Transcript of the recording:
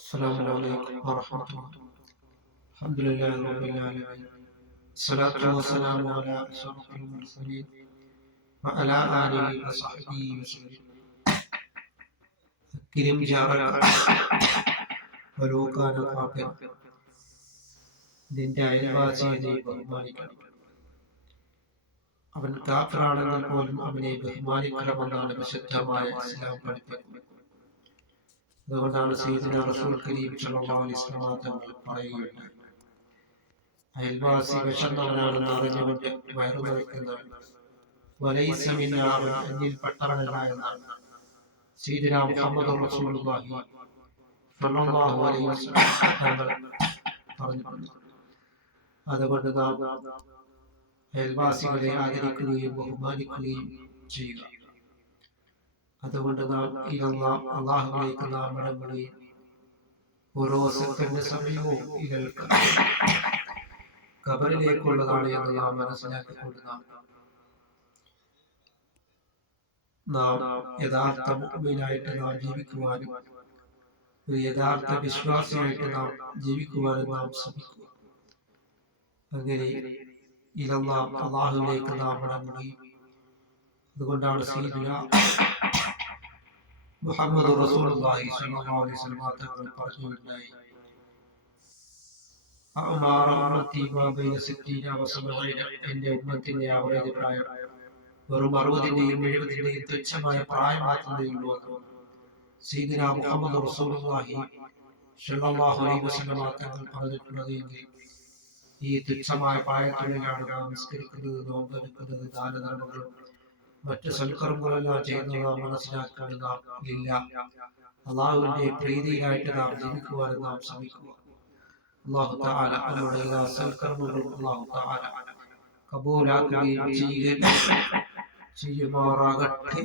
السلام عليكم ورحمة الله. الحمد لله رب العالمين. الصلاة والسلام على أشرف المرسلين وعلى آله وصحبه وسلم. أكرم جارك ولو كان كافرا. നിന്റെ അയൽവാസിയെ നീ ബഹുമാനിക്കണം. അവൻ കാഫിറാണെങ്കിൽ പോലും അവനെ ബഹുമാനിക്കണമെന്നാണ് വിശുദ്ധമായ ഇസ്ലാം പഠിപ്പിക്കുന്നത്. അതുകൊണ്ടാണ് സയ്യിദുനാ റസൂൽ കരീം സ്വല്ലല്ലാഹു അലൈഹി വസല്ലം തങ്ങൾ പറയുകയുണ്ടായി, അയൽവാസി വിശന്നവനാണെന്ന് അറിഞ്ഞുകൊണ്ട് വയറു നിറയ്ക്കുന്നവൻ വലൈസ മിന്നാ, അവൻ എന്നിൽപ്പെട്ടവനല്ല എന്നാണ് സയ്യിദുനാ മുഹമ്മദ് റസൂലുള്ളാഹി സ്വല്ലല്ലാഹു അലൈഹി വസല്ലം തങ്ങൾ പറഞ്ഞിട്ടുണ്ട്. അതുകൊണ്ട് നാം അയൽവാസികളെ ആദരിക്കുകയും ബഹുമാനിക്കുകയും ചെയ്യുക. അതുകൊണ്ട് നാം അള്ളാഹുവിലേക്ക് നാം മടങ്ങുകയും ഓരോ സെക്കൻഡ് സമയവും ഖബറിലേക്കുള്ളതാണ് എന്ന് നാം മനസ്സിലാക്കിക്കൊണ്ട് നാം യഥാർത്ഥ മുഅ്മിനായിട്ട് നാം ജീവിക്കുവാനും ഒരു യഥാർത്ഥ വിശ്വാസിയായിട്ട് നാം ജീവിക്കുവാനും നാം ശ്രമിക്കുക. അങ്ങനെ അള്ളാഹുവിലേക്ക് നാം മടങ്ങുകയും, അതുകൊണ്ടാണ് സയ്യിദുനാ മുഹമ്മദ് റസൂലുള്ളാഹി സ്വല്ലല്ലാഹു അലൈഹി വസല്ലം തങ്ങൾ പറഞ്ഞിട്ടുണ്ടായി, എന്റെ ഉമ്മത്തിന്റെ ആവറേജ് പ്രായം വെറും 60-ന്റെയും 70-ന്റെയും തുച്ഛമായ പ്രായം മാത്രമേ ഉള്ളൂ എന്ന് സയ്യിദുനാ മുഹമ്മദ് റസൂലുള്ളാഹി സ്വല്ലല്ലാഹു അലൈഹി വസല്ലം തങ്ങൾ പറഞ്ഞിട്ടുള്ളത്. എങ്കിൽ ഈ തുച്ഛമായ പ്രായത്തിലാണ് നാം നിസ്കരിക്കുന്നത്, നോമ്പെടുക്കുന്നത്, ദാനധർമ്മങ്ങളും മറ്റ് സൽക്കർമ്മങ്ങളെല്ലാം ചെയ്യുന്നത് നാം മനസ്സിലാക്കേണ്ടത്. അള്ളാഹുവിന്റെ പ്രീതിയിലായിട്ട് നാം ജീവിക്കുവാനും നാം ശ്രമിക്കുക. അല്ലാഹു തആല നമ്മുടെ എല്ലാ സൽക്കർമ്മങ്ങളും അല്ലാഹു തആല കബൂലാക്കുകയും ചെയ്യുമാറാകട്ടെ.